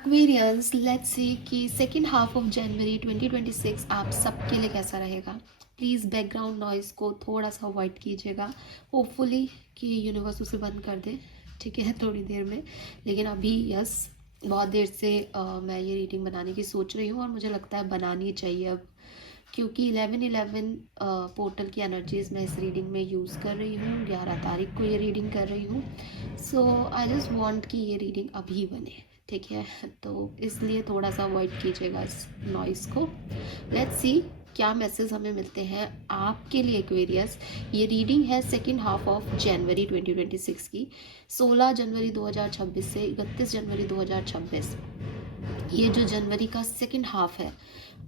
Aquarians, let's see कि second half of जनवरी 2026 आप सबके लिए कैसा रहेगा। प्लीज़ बैकग्राउंड नॉइज़ को थोड़ा सा अवॉइड कीजिएगा। होपफुली कि यूनिवर्स उसे बंद कर दे, ठीक है, थोड़ी देर में। लेकिन अभी यस, बहुत देर से मैं ये रीडिंग बनाने की सोच रही हूँ और मुझे लगता है बनानी चाहिए अब, क्योंकि 11/11 पोर्टल की एनर्जीज मैं इस रीडिंग में यूज़ कर रही हूँ। 11 तारीख को ये रीडिंग कर रही हूँ। सो आई जस्ट वांट कि ये रीडिंग अभी बने, ठीक है। तो इसलिए थोड़ा सा अवॉइड कीजिएगा इस नॉइज़ को। लेट्स सी क्या मैसेज हमें मिलते हैं आपके लिए एक्वेरियस। ये रीडिंग है सेकेंड हाफ ऑफ जनवरी 2026 की, 16 जनवरी 2026 से 31 जनवरी 2026। ये जो जनवरी का सेकेंड हाफ है,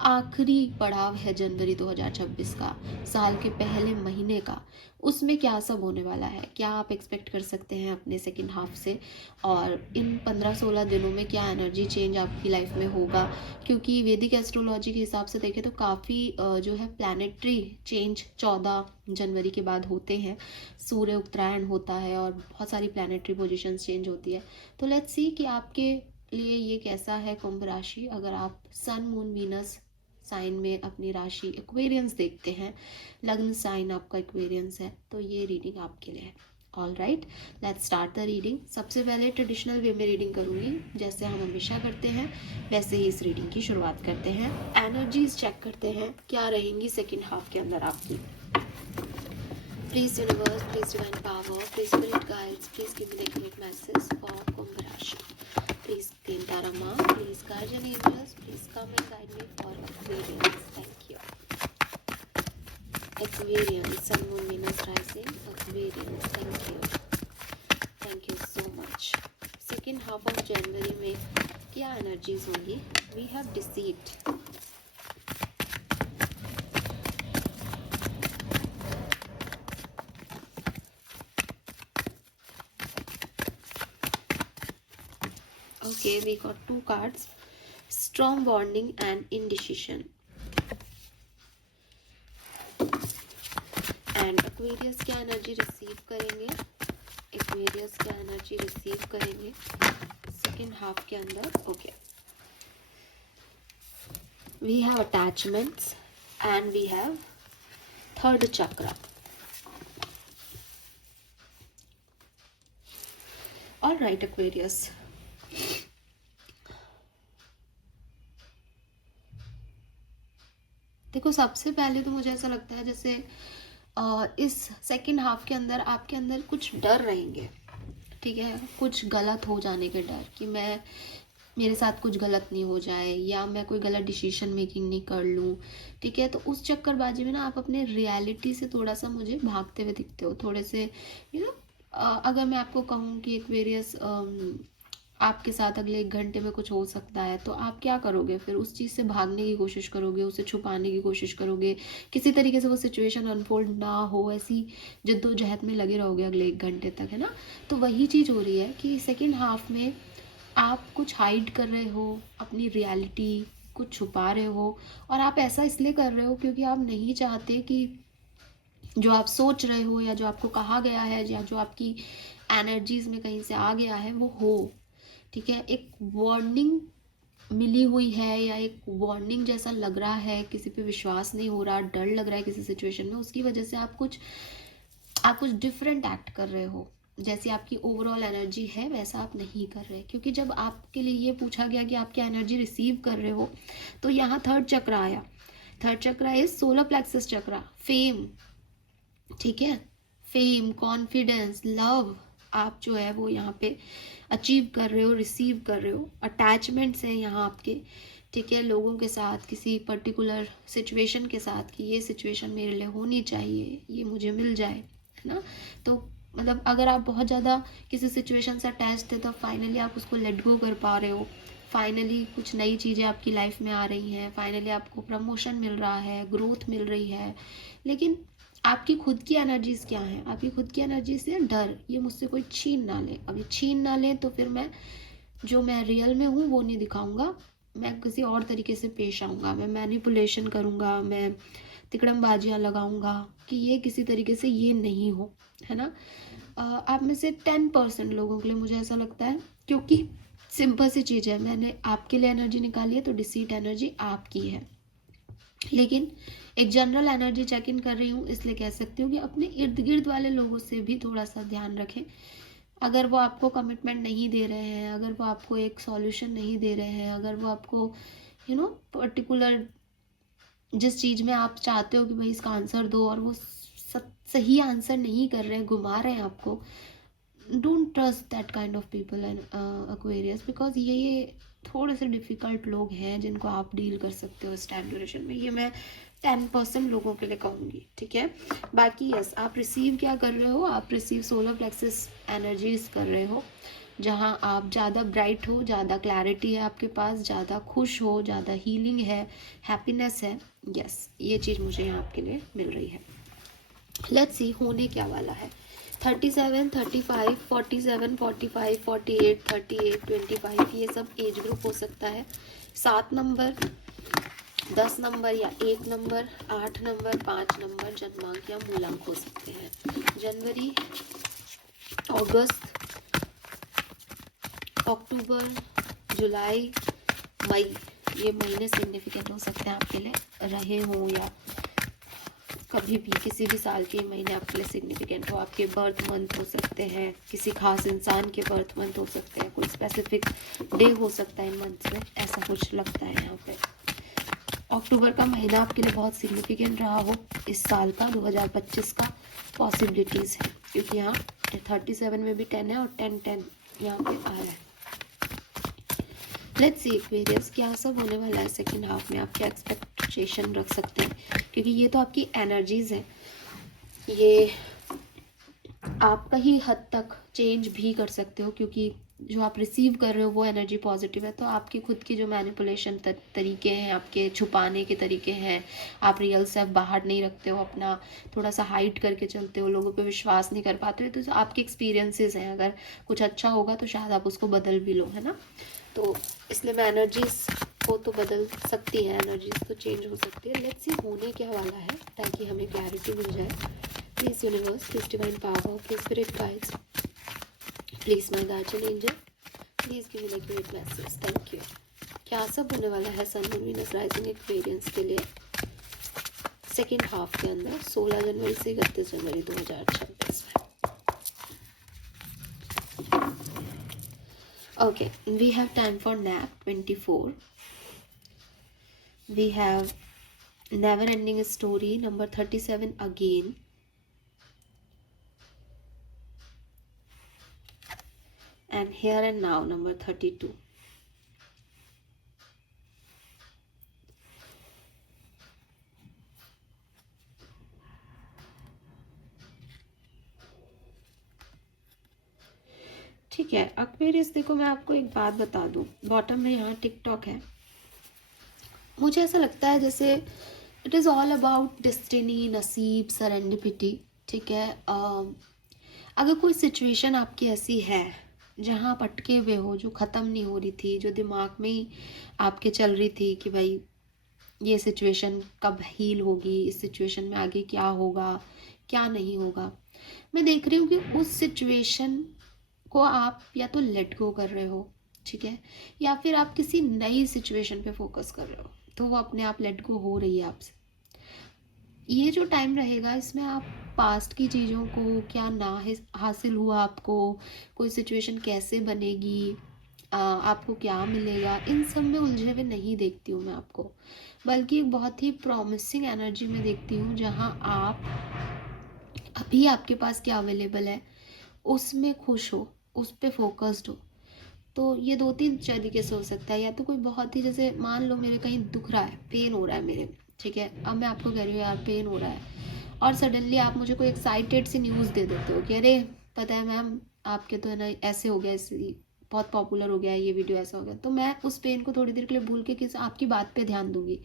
आखिरी पड़ाव है जनवरी 2026 का, साल के पहले महीने का। उसमें क्या सब होने वाला है, क्या आप एक्सपेक्ट कर सकते हैं अपने सेकेंड हाफ से, और इन 15-16 दिनों में क्या एनर्जी चेंज आपकी लाइफ में होगा। क्योंकि वैदिक एस्ट्रोलॉजी के हिसाब से देखें तो काफ़ी जो है प्लानिटरी चेंज 14 जनवरी के बाद होते हैं। सूर्य उत्तरायण होता है और बहुत सारी प्लानिटरी पोजिशंस चेंज होती है। तो लेट्स सी कि आपके लिए ये कैसा है कुंभ राशि। अगर आप सन मून वीनस साइन में अपनी राशि एक्वेरियंस देखते हैं, लग्न साइन आपका एक्वेरियंस है, तो ये रीडिंग आपके लिए है। All right, let's start the reading. सबसे पहले ट्रेडिशनल वे में रीडिंग करूँगी, जैसे हम हमेशा करते हैं वैसे ही इस रीडिंग की शुरुआत करते हैं। एनर्जीज चेक करते हैं क्या रहेंगी सेकेंड हाफ के अंदर आपकी। Please universe, please divine power, please spirit guides, please give me the accurate message for कुंभ राशि। Please clean Dharma, please guardian angels, please come and guide me for Aquarius. Thank you. Aquarius, Sun, Moon, Venus, Rising, Aquarius. Thank you. Thank you so much. Second half of January में क्या energies होंगी? We have deceit. Okay, we got two cards, strong bonding and indecision. And Aquarius क्या energy receive करेंगे, Aquarius क्या energy receive करेंगे second half के अंदर। Okay, we have attachments and we have third chakra. All right Aquarius, देखो सबसे पहले तो मुझे ऐसा लगता है जैसे इस सेकेंड हाफ के अंदर आपके अंदर कुछ डर रहेंगे, ठीक है। कुछ गलत हो जाने के डर कि मेरे साथ कुछ गलत नहीं हो जाए, या मैं कोई गलत डिसीजन मेकिंग नहीं कर लूँ, ठीक है। तो उस चक्करबाजी में ना आप अपने रियलिटी से थोड़ा सा मुझे भागते हुए दिखते हो, थोड़े से अगर मैं आपको कहूँ कि एक्वेरियस आपके साथ अगले 1 घंटे में कुछ हो सकता है, तो आप क्या करोगे फिर? उस चीज़ से भागने की कोशिश करोगे, उसे छुपाने की कोशिश करोगे, किसी तरीके से वो सिचुएशन अनफोल्ड ना हो, ऐसी जद्दोजहद में लगे रहोगे अगले 1 घंटे तक, है ना। तो वही चीज़ हो रही है कि सेकेंड हाफ में आप कुछ हाइड कर रहे हो, अपनी रियलिटी कुछ छुपा रहे हो, और आप ऐसा इसलिए कर रहे हो क्योंकि आप नहीं चाहते कि जो आप सोच रहे हो या जो आपको कहा गया है या जो आपकी एनर्जीज में कहीं से आ गया है वो हो, ठीक है। एक वार्निंग मिली हुई है या एक वार्निंग जैसा लग रहा है, किसी पे विश्वास नहीं हो रहा, डर लग रहा है किसी सिचुएशन में, उसकी वजह से आप कुछ डिफरेंट एक्ट कर रहे हो। जैसी आपकी ओवरऑल एनर्जी है वैसा आप नहीं कर रहे, क्योंकि जब आपके लिए ये पूछा गया कि आप क्या एनर्जी रिसीव कर रहे हो, तो यहाँ थर्ड चक्र आया। थर्ड चक्र इज सोलर प्लेक्सस चक्र, फेम, ठीक है। फेम, कॉन्फिडेंस, लव आप जो है वो यहाँ पे अचीव कर रहे हो, रिसीव कर रहे हो। अटैचमेंट्स हैं यहाँ आपके, ठीक है, लोगों के साथ, किसी पर्टिकुलर सिचुएशन के साथ कि ये सिचुएशन मेरे लिए होनी चाहिए, ये मुझे मिल जाए, है ना। तो मतलब अगर आप बहुत ज़्यादा किसी सिचुएशन से अटैच थे तो फाइनली आप उसको लेट गो कर पा रहे हो। फाइनली कुछ नई चीज़ें आपकी लाइफ में आ रही हैं, फाइनली आपको प्रमोशन मिल रहा है, ग्रोथ मिल रही है। लेकिन आपकी खुद की एनर्जीज क्या है? आपकी खुद की एनर्जीज है डर, ये मुझसे कोई छीन ना ले। अभी छीन ना ले तो फिर मैं जो मैं रियल में हूँ वो नहीं दिखाऊंगा, मैं किसी और तरीके से पेश आऊँगा, मैं मैनिपुलेशन करूँगा, मैं तिकड़मबाजियाँ लगाऊंगा कि ये किसी तरीके से ये नहीं हो, है ना। आप में से 10% लोगों के लिए मुझे ऐसा लगता है, क्योंकि सिंपल सी चीज़ है, मैंने आपके लिए एनर्जी निकाली है तो डिसीट एनर्जी आपकी है, लेकिन एक जनरल एनर्जी चेक इन कर रही हूँ, इसलिए कह सकती हूँ कि अपने इर्द गिर्द वाले लोगों से भी थोड़ा सा ध्यान रखें। अगर वो आपको कमिटमेंट नहीं दे रहे हैं, अगर वो आपको एक सॉल्यूशन नहीं दे रहे हैं, अगर वो आपको पर्टिकुलर जिस चीज़ में आप चाहते हो कि भाई इसका आंसर दो और वो सही आंसर नहीं कर रहे हैं, घुमा रहे हैं आपको, don't trust that kind of people and Aquarius, because ये थोड़े से डिफ़िकल्ट लोग हैं जिनको आप डील कर सकते हो इस टाइम ड्यूरेशन में। ये मैं 10% लोगों के लिए कहूँगी, ठीक है। बाकी यस, आप रिसीव क्या कर रहे हो, आप रिसीव सोलर प्लेक्सिस एनर्जीज कर रहे हो, जहाँ आप ज़्यादा ब्राइट हो, ज़्यादा क्लैरिटी है आपके पास, ज़्यादा खुश हो, ज़्यादा हीलिंग है, हैप्पीनेस है। यस, ये चीज़ मुझे यहाँ आपके लिए मिल रही है। लेट्स सी होने क्या वाला है। 37, 35, 47, 45, 48, 38, 25, ये सब एज ग्रुप हो सकता है। 7 नंबर, 10 नंबर या 1 नंबर, 8 नंबर, 5 नंबर जन्मांक या मूलांक हो सकते हैं। जनवरी, अगस्त, अक्टूबर, जुलाई, मई, ये महीने सिग्निफिकेंट हो सकते हैं आपके लिए, रहे हों या कभी भी किसी भी साल के महीने आपके लिए सिग्निफिकेंट हो। आपके बर्थ मंथ हो सकते हैं, किसी खास इंसान के बर्थ मंथ हो सकते हैं, कोई स्पेसिफिक डे हो सकता है इन मंथ्स में, ऐसा कुछ लगता है यहाँ पे। अक्टूबर का महीना आपके लिए बहुत सिग्निफिकेंट रहा हो इस साल का, 2025 का, पॉसिबिलिटीज़ है, क्योंकि यहाँ 37 में भी 10 है और 10 यहाँ पे आ रहा है। लेट्स सी एक्वेरियस, क्या सब होने वाला है सेकेंड हाफ में, आप क्या एक्सपेक्टेशन रख सकते हैं, क्योंकि ये तो आपकी एनर्जीज है, ये आप कहीं हद तक चेंज भी कर सकते हो, क्योंकि जो आप रिसीव कर रहे हो वो एनर्जी पॉजिटिव है, तो आपके खुद की जो मैनिपुलेशन तरीके हैं, आपके छुपाने के तरीके हैं, आप रियल सेल्फ बाहर नहीं रखते हो अपना, थोड़ा सा हाइड करके चलते हो, लोगों पे विश्वास नहीं कर पाते हो, तो आपके एक्सपीरियंसेस हैं, अगर कुछ अच्छा होगा तो शायद आप उसको बदल भी लो, है ना। तो इसलिए मैं एनर्जीज को तो बदल सकती है, एनर्जीज तो चेंज हो सकती है। लेट्स सी होने क्या वाला है, ताकि हमें क्लैरिटी मिल जाए। Please universe, please divine power, please spirit guides, please my guardian angel, please give me the accurate message, thank you. क्या सब होने वाला है sun moon Venus rising Aquarians के लिए सेकेंड हाफ के अंदर, 16 जनवरी से 31 जनवरी 2026 में। Okay, we have time for nap 24. We have never ending story number 37 again. And here and now number 32. ठीक है एक्वेरियस, देखो मैं आपको एक बात बता दूं, बॉटम में यहाँ टिकटॉक है, मुझे ऐसा लगता है जैसे it is all about destiny, नसीब, सरेंडिपिटी, ठीक है। अगर कोई सिचुएशन आपकी ऐसी है जहाँ आप अटके हुए हो, जो ख़त्म नहीं हो रही थी, जो दिमाग में ही आपके चल रही थी कि भाई ये सिचुएशन कब हील होगी, इस सिचुएशन में आगे क्या होगा क्या नहीं होगा, मैं देख रही हूँ कि उस सिचुएशन को आप या तो लेट गो कर रहे हो, ठीक है, या फिर आप किसी नई सिचुएशन पे फोकस कर रहे हो, तो वो अपने आप लेट गो हो रही है आपसे। ये जो टाइम रहेगा इसमें आप पास्ट की चीज़ों को, क्या ना हासिल हुआ आपको, कोई सिचुएशन कैसे बनेगी, आपको क्या मिलेगा, इन सब में उलझे हुए नहीं देखती हूँ मैं आपको, बल्कि एक बहुत ही प्रॉमिसिंग एनर्जी में देखती हूँ, जहाँ आप अभी आपके पास क्या अवेलेबल है उसमें खुश हो, उस पर फोकस्ड हो। तो ये 2-3 तरीके से हो सकता है, या तो कोई बहुत ही, जैसे मान लो मेरे कहीं दुख रहा है, पेन हो रहा है मेरे, ठीक है, अब मैं आपको कह रही हूँ यार पेन हो रहा है, और सडनली आप मुझे कोई एक्साइटेड सी न्यूज़ दे देते हो कि अरे पता है मैम आपके तो है ना ऐसे हो गया, ऐसे बहुत पॉपुलर हो गया है ये वीडियो, ऐसा हो गया, तो मैं उस पेन को थोड़ी देर के लिए भूल के किसी आपकी बात पे ध्यान दूंगी,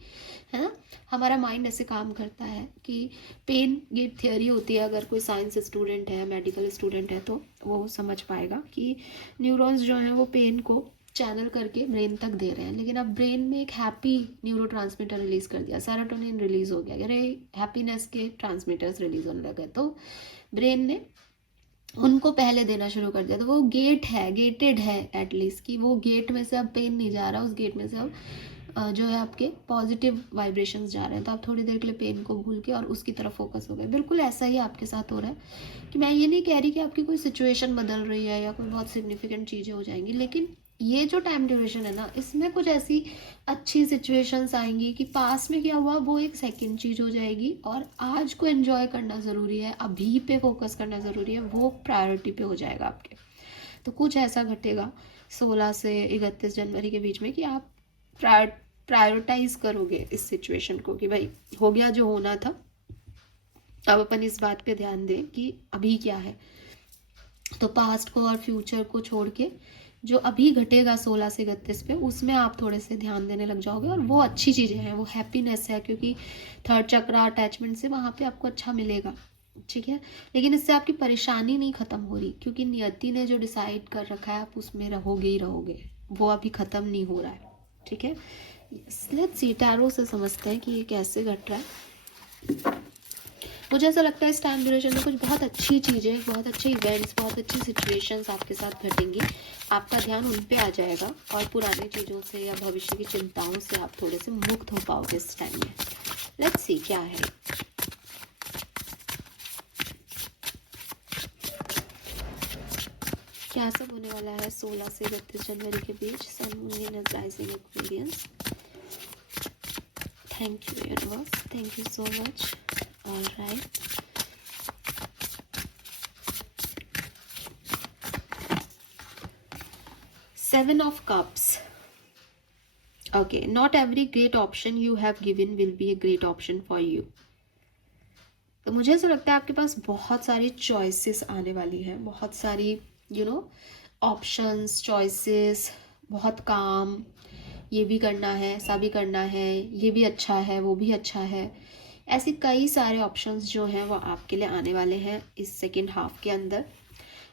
है ना। हमारा माइंड ऐसे काम करता है कि पेन गेट थियोरी होती है, अगर कोई साइंस स्टूडेंट है, मेडिकल स्टूडेंट है, तो वो समझ पाएगा कि न्यूरॉन्स जो हैं वो पेन को चैनल करके ब्रेन तक दे रहे हैं, लेकिन अब ब्रेन में एक हैप्पी न्यूरोट्रांसमीटर रिलीज कर दिया, सेरोटोनिन रिलीज हो गया, अरे हैप्पीनेस के ट्रांसमीटर्स रिलीज होने लगे, तो ब्रेन ने उनको पहले देना शुरू कर दिया, तो वो गेटेड है एटलीस्ट, कि वो गेट में से अब पेन नहीं जा रहा, उस गेट में से अब जो है आपके पॉजिटिव वाइब्रेशंस जा रहे हैं, तो आप थोड़ी देर के लिए पेन को भूल के और उसकी तरफ फोकस हो गए। बिल्कुल ऐसा ही आपके साथ हो रहा है कि मैं ये नहीं कह रही कि आपकी कोई सिचुएशन बदल रही है या कोई बहुत सिग्निफिकेंट चीज़ें हो जाएंगी, लेकिन ये जो टाइम ड्यूरेशन है ना, इसमें कुछ ऐसी अच्छी सिचुएशंस आएंगी कि पास में क्या हुआ वो एक सेकंड चीज़ हो जाएगी, और आज को एंजॉय करना ज़रूरी है, अभी पे फोकस करना ज़रूरी है, वो प्रायोरिटी पे हो जाएगा आपके। तो कुछ ऐसा घटेगा 16 से 31 जनवरी के बीच में कि आप प्रायोरिटाइज करोगे इस सिचुएशन को, कि भाई हो गया जो होना था, अब अपन इस बात पे ध्यान दें कि अभी क्या है। तो पास्ट को और फ्यूचर को छोड़ के जो अभी घटेगा 16 से 31 पे, उसमें आप थोड़े से ध्यान देने लग जाओगे, और वो अच्छी चीज़ें हैं, वो हैप्पीनेस है, क्योंकि थर्ड चक्रा अटैचमेंट से वहाँ पे आपको अच्छा मिलेगा, ठीक है। लेकिन इससे आपकी परेशानी नहीं खत्म हो रही, क्योंकि नियति ने जो डिसाइड कर रखा है आप उसमें रहोगे ही रहोगे, वो अभी खत्म नहीं हो रहा है, ठीक है। लेट्स सी, टैरो से समझते हैं कि ये कैसे घट रहा है। मुझे ऐसा लगता है इस टाइम ड्यूरेशन में कुछ बहुत अच्छी चीज़ें, बहुत अच्छे इवेंट्स, बहुत अच्छी सिचुएशंस आपके साथ घटेंगी, आपका ध्यान उन पे आ जाएगा, और पुरानी चीज़ों से या भविष्य की चिंताओं से आप थोड़े से मुक्त हो पाओगे इस टाइम में। लेट्स सी क्या है। क्या सब होने वाला है 16 से 31 जनवरी के बीच। Sun, moon and rising Aquarius. Thank you universe, thank you so much. Alright, Seven of Cups. Okay, not every great option you have given will be a great option for you. तो मुझे ऐसा लगता है आपके पास बहुत सारी choices आने वाली हैं, बहुत सारी ऑप्शंस, चॉइसेस, बहुत काम, ये भी करना है, ऐसा भी करना है, ये भी अच्छा है, वो भी अच्छा है, ऐसे कई सारे ऑप्शंस जो हैं वो आपके लिए आने वाले हैं इस सेकेंड हाफ के अंदर।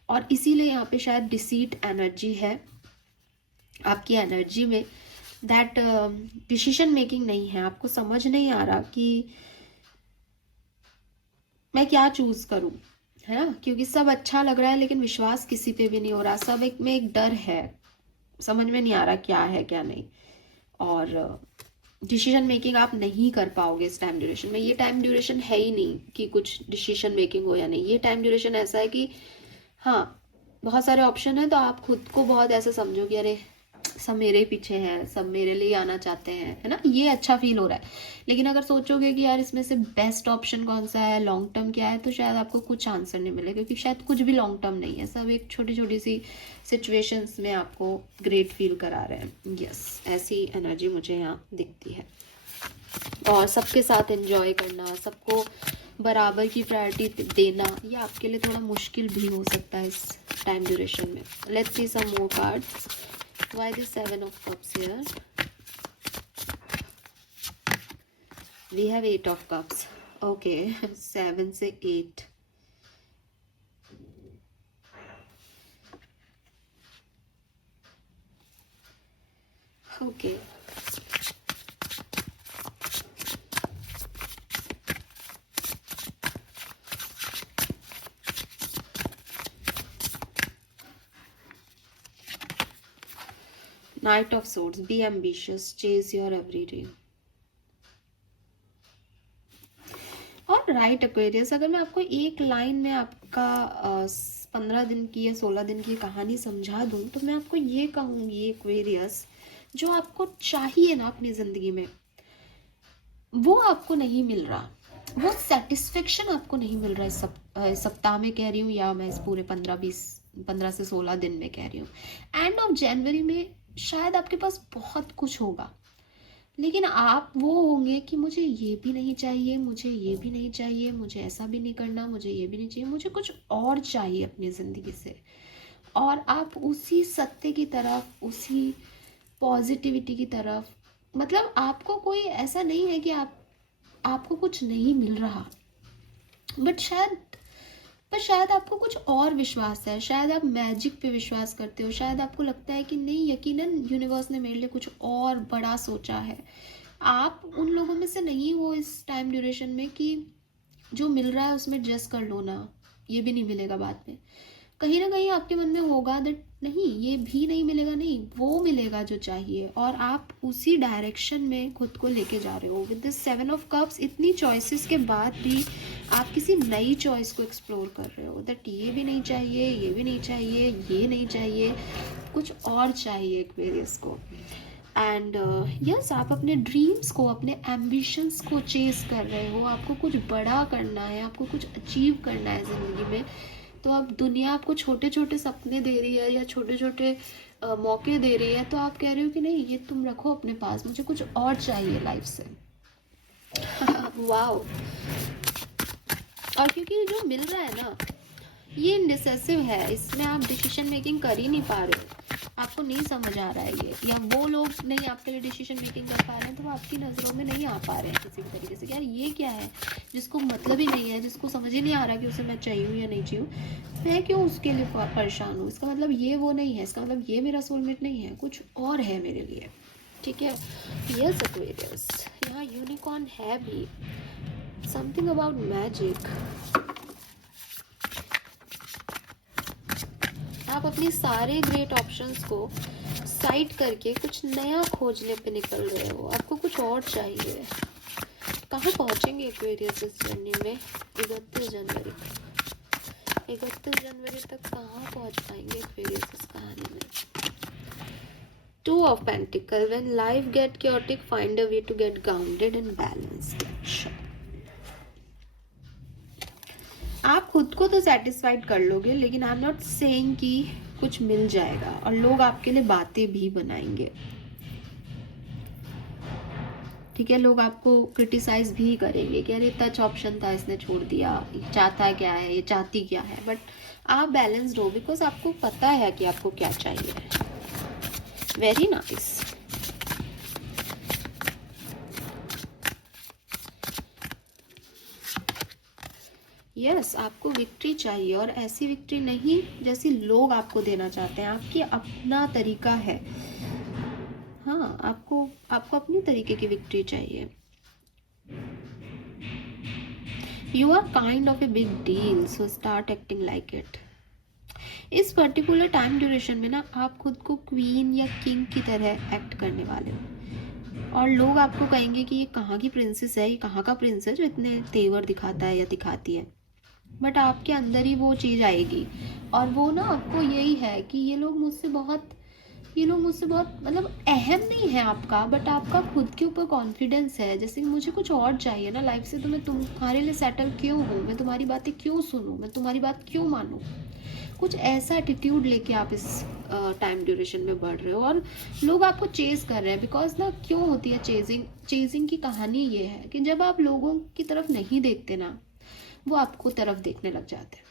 और इसीलिए यहाँ पे शायद डिसीट एनर्जी है आपकी एनर्जी में, दैट डिसीजन मेकिंग नहीं है, आपको समझ नहीं आ रहा कि मैं क्या चूज करूं, है ना, क्योंकि सब अच्छा लग रहा है लेकिन विश्वास किसी पे भी नहीं हो रहा, सब एक में एक डर है, समझ में नहीं आ रहा क्या है क्या नहीं, और डिसीजन मेकिंग आप नहीं कर पाओगे इस टाइम ड्यूरेशन में। ये टाइम ड्यूरेशन है ही नहीं कि कुछ डिसीजन मेकिंग हो या नहीं, ये टाइम ड्यूरेशन ऐसा है कि हाँ बहुत सारे ऑप्शन है, तो आप खुद को बहुत ऐसा समझो कि अरे सब मेरे पीछे हैं, सब मेरे लिए आना चाहते हैं, है ना, ये अच्छा फील हो रहा है। लेकिन अगर सोचोगे कि यार इसमें से बेस्ट ऑप्शन कौन सा है, लॉन्ग टर्म क्या है, तो शायद आपको कुछ आंसर नहीं मिलेगा, क्योंकि शायद कुछ भी लॉन्ग टर्म नहीं है, सब एक छोटी छोटी सी सिचुएशंस में आपको ग्रेट फील करा रहे हैं। यस, ऐसी एनर्जी मुझे यहाँ दिखती है। और सबके साथ एंजॉय करना, सबको बराबर की प्रायोरिटी देना, ये आपके लिए थोड़ा मुश्किल भी हो सकता है इस टाइम ड्यूरेशन में। Let's see some more cards. Why the 7 of Cups here? We have 8 of Cups. Okay, 7 से 8. Okay. Knight of Swords. Be ambitious. Chase your every dream. और राइट एक्वेरियस, अगर मैं आपको एक लाइन में आपका 15 दिन की या 16 दिन की कहानी समझा दूं, तो मैं आपको ये कहूँगी एक्वेरियस, जो आपको चाहिए ना अपनी ज़िंदगी में वो आपको नहीं मिल रहा, वो सेटिस्फेक्शन आपको नहीं मिल रहा इस सप्ताह में कह रही हूँ, या मैं इस पूरे 15 से 16 दिन में कह रही हूँ। एंड ऑफ जनवरी में शायद आपके पास बहुत कुछ होगा, लेकिन आप वो होंगे कि मुझे ये भी नहीं चाहिए, मुझे ये भी नहीं चाहिए, मुझे ऐसा भी नहीं करना, मुझे ये भी नहीं चाहिए, मुझे कुछ और चाहिए अपनी ज़िंदगी से। और आप उसी सत्य की तरफ, उसी पॉजिटिविटी की तरफ, मतलब आपको कोई ऐसा नहीं है कि आपको कुछ नहीं मिल रहा, बट शायद आपको कुछ और विश्वास है, शायद आप मैजिक पे विश्वास करते हो, शायद आपको लगता है कि नहीं, यकीनन यूनिवर्स ने मेरे लिए कुछ और बड़ा सोचा है। आप उन लोगों में से नहीं हो इस टाइम ड्यूरेशन में कि जो मिल रहा है उसमें एडजस्ट कर लो ना, ये भी नहीं मिलेगा बाद में। कहीं ना कहीं आपके मन में होगा दैट नहीं ये भी नहीं मिलेगा, नहीं वो मिलेगा जो चाहिए, और आप उसी डायरेक्शन में खुद को लेके जा रहे हो। विद द 7 of Cups, इतनी चॉइसेस के बाद भी आप किसी नई चॉइस को एक्सप्लोर कर रहे हो दैट ये भी नहीं चाहिए, ये भी नहीं चाहिए, ये नहीं चाहिए, कुछ और चाहिए एक्वेरियस को। एंड यस, आप अपने ड्रीम्स को, अपने एम्बिशंस को चेस कर रहे हो। आपको कुछ बड़ा करना है, आपको कुछ अचीव करना है ज़िंदगी में। तो अब दुनिया आपको छोटे छोटे सपने दे रही है या छोटे छोटे मौके दे रही है, तो आप कह रहे हो कि नहीं ये तुम रखो अपने पास, मुझे कुछ और चाहिए लाइफ से। वाओ। और क्योंकि जो मिल रहा है ना ये इंडिसेसिव है, इसमें आप डिसीजन मेकिंग कर ही नहीं पा रहे हो, आपको नहीं समझ आ रहा है ये, या वो लोग नहीं आपके लिए डिसीजन मेकिंग कर पा रहे हैं, तो वो आपकी नज़रों में नहीं आ पा रहे हैं किसी भी तरीके से। यार ये क्या है जिसको मतलब ही नहीं है, जिसको समझ ही नहीं आ रहा कि उसे मैं चाहिए या नहीं चाहिए, मैं क्यों उसके लिए परेशान हूँ। इसका मतलब ये वो नहीं है, इसका मतलब ये मेरा सोलमेट नहीं है, कुछ और है मेरे लिए। ठीक है। यस एक्वेरियस, यहाँ यूनिकॉर्न है भी। Something about magic. आप अपनी सारे ग्रेट ऑप्शंस को साइड करके कुछ नया खोजने पे निकल रहे हो, आपको कुछ और चाहिए। कहाँ पहुँचेंगे एक्वेरियस इस जर्नी में? 31 जनवरी, 31 जनवरी तक कहाँ पहुँच पाएंगे एक्वेरियस इस कहानी में? 2 of Pentacles, when life get chaotic, find a way to get grounded and balanced. आप खुद को तो सेटिस्फाइड कर लोगे, लेकिन आई एम नॉट सेइंग कि कुछ मिल जाएगा, और लोग आपके लिए बातें भी बनाएंगे। ठीक है, लोग आपको क्रिटिसाइज भी करेंगे कि अरे टच ऑप्शन था इसने छोड़ दिया, ये चाहता क्या है, ये चाहती क्या है। बट आप बैलेंस्ड हो बिकॉज आपको पता है कि आपको क्या चाहिए। Very nice. यस, आपको विक्ट्री चाहिए, और ऐसी विक्ट्री नहीं जैसी लोग आपको देना चाहते हैं। आपकी अपना तरीका है। हाँ, आपको अपनी तरीके की विक्ट्री चाहिए। You are kind of a big deal, so start acting like it. इस पर्टिकुलर टाइम ड्यूरेशन में ना आप खुद को क्वीन या किंग की तरह एक्ट करने वाले हो, और लोग आपको कहेंगे कि ये कहाँ की प्रिंसेस है, ये कहाँ का प्रिंस है जो इतने तेवर दिखाता है या दिखाती है। बट आपके अंदर ही वो चीज़ आएगी, और वो ना आपको यही है कि ये लोग मुझसे बहुत मतलब अहम नहीं है आपका, बट आपका खुद के ऊपर कॉन्फिडेंस है। जैसे कि मुझे कुछ और चाहिए ना लाइफ से, तो मैं तुम्हारे लिए सेटल क्यों हूँ, मैं तुम्हारी बातें क्यों सुनूँ, मैं तुम्हारी बात क्यों मानूँ। कुछ ऐसा एटीट्यूड लेके आप इस टाइम ड्यूरेशन में बढ़ रहे हो, और लोग आपको चेज कर रहे हैं। बिकॉज ना क्यों होती है चेजिंग की कहानी ये है कि जब आप लोगों की तरफ नहीं देखते ना, वो आपको तरफ देखने लग जाते हैं,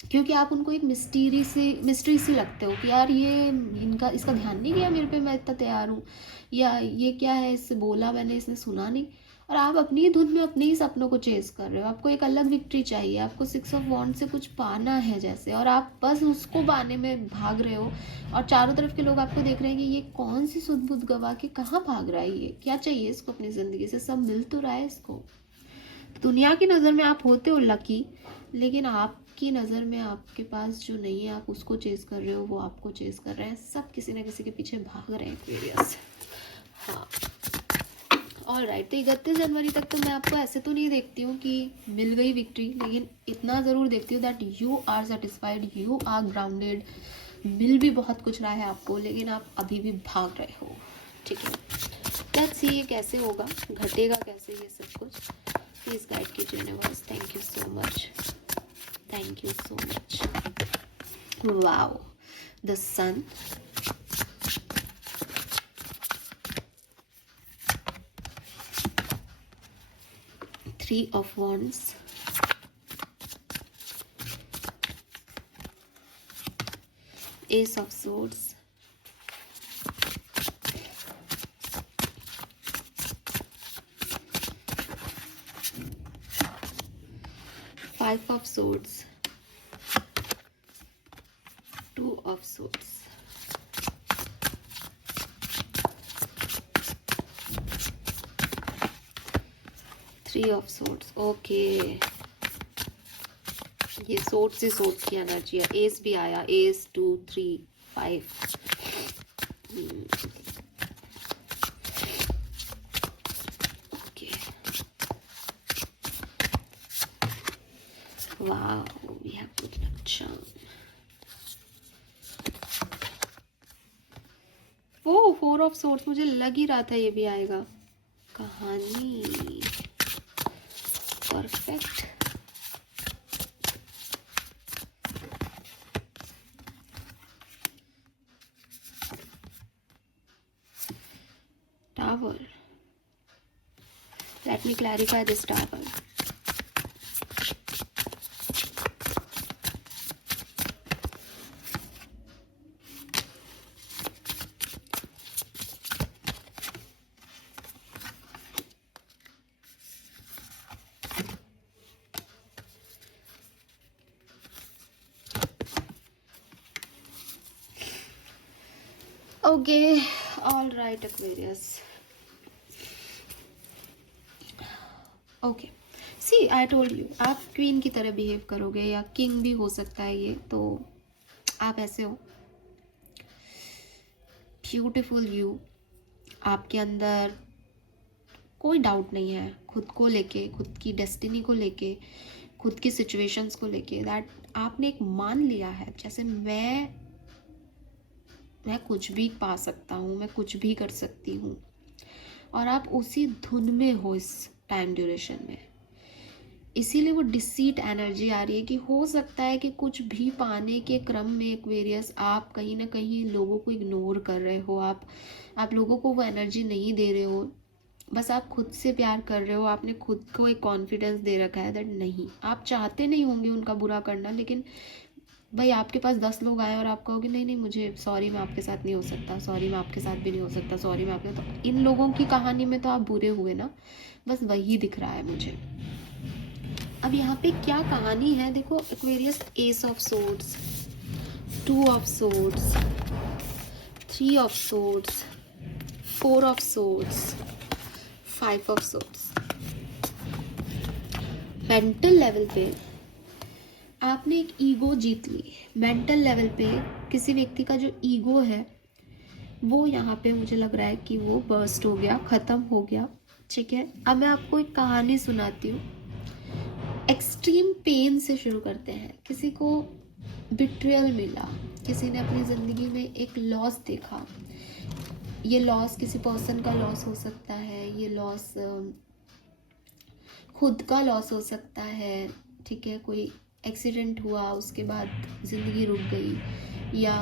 क्योंकि आप उनको एक मिस्ट्री सी लगते हो कि यार ये इसका ध्यान नहीं किया मेरे पे, मैं इतना तैयार हूँ, या ये क्या है, इससे बोला मैंने, इसने सुना नहीं। और आप अपनी ही धुन में अपने ही सपनों को चेज कर रहे हो। आपको एक अलग विक्ट्री चाहिए, आपको 6 of Wands से कुछ पाना है जैसे, और आप बस उसको पाने में भाग रहे हो, और चारों तरफ के लोग आपको देख रहे हैं कि ये कौन सी सुध बुध गवा के कहाँ भाग रहा है, ये क्या चाहिए इसको अपनी ज़िंदगी से, सब मिल तो रहा है इसको। दुनिया की नज़र में आप होते हो लकी, लेकिन आपकी नज़र में आपके पास जो नहीं है, आप उसको चेज कर रहे हो, वो आपको चेज कर रहे हैं। सब किसी न किसी के पीछे भाग रहे हैं एक्वेरियस। हाँ, ऑल राइट। तो 31 जनवरी तक तो मैं आपको ऐसे तो नहीं देखती हूँ कि मिल गई विक्ट्री, लेकिन इतना ज़रूर देखती हूँ that you are satisfied, you are grounded. मिल भी बहुत कुछ रहा है आपको, लेकिन आप अभी भी भाग रहे हो। ठीक है, लेट्स सी ये कैसे होगा, घटेगा कैसे ये सब कुछ। प्लीज गाइड कीजिए universe. Thank you so much, thank you so much. Wow, the sun, Three of Wands, Ace of Swords, Five of Swords, Two of Swords, Three of Swords. Okay, ये सोर्ट्स ही swords की energy है। Ace भी आया, ace 2 3 5। Okay, wow, we have protection. वो 4 of sorts, मुझे लग ही रहा था ये भी आएगा। कहानी perfect. Tower. Let me clarify this tower. Okay, all right, Aquarius. Okay, see I told you, आप क्वीन की तरह बिहेव करोगे, या किंग भी हो सकता है ये, तो आप ऐसे हो। ब्यूटिफुल व्यू, आपके अंदर कोई डाउट नहीं है खुद को लेके, खुद की डेस्टिनी को लेके, खुद की सिचुएशंस को लेके। दैट आपने एक मान लिया है, जैसे मैं कुछ भी पा सकता हूँ, मैं कुछ भी कर सकती हूँ, और आप उसी धुन में हो इस टाइम ड्यूरेशन में। इसीलिए वो डिसीट एनर्जी आ रही है कि हो सकता है कि कुछ भी पाने के क्रम में एक्वेरियस आप कहीं ना कहीं लोगों को इग्नोर कर रहे हो, आप लोगों को वो एनर्जी नहीं दे रहे हो, बस आप खुद से प्यार कर रहे हो। आपने खुद को एक कॉन्फिडेंस दे रखा है दैट नहीं, आप चाहते नहीं होंगे उनका बुरा करना, लेकिन भाई आपके पास 10 लोग आए और आप कहोगे नहीं नहीं मुझे सॉरी मैं आपके साथ नहीं हो सकता, सॉरी मैं आपके साथ भी नहीं हो सकता, सॉरी मैं आपके, तो इन लोगों की कहानी में तो आप बुरे हुए ना, बस वही दिख रहा है मुझे। अब यहाँ पे क्या कहानी है देखो, Aquarius, S of swords, 2 of swords, 3 of swords, 4 of swords, 5 of swords. Mental level पे आपने एक ईगो जीत ली। मेंटल लेवल पे किसी व्यक्ति का जो ईगो है वो यहाँ पे मुझे लग रहा है कि वो बर्स्ट हो गया, ख़त्म हो गया। ठीक है, अब मैं आपको एक कहानी सुनाती हूँ। एक्सट्रीम पेन से शुरू करते हैं। किसी को बिट्रियल मिला, किसी ने अपनी ज़िंदगी में एक लॉस देखा। ये लॉस किसी पर्सन का लॉस हो सकता है, ये लॉस खुद का लॉस हो सकता है। ठीक है, कोई एक्सीडेंट हुआ, उसके बाद ज़िंदगी रुक गई, या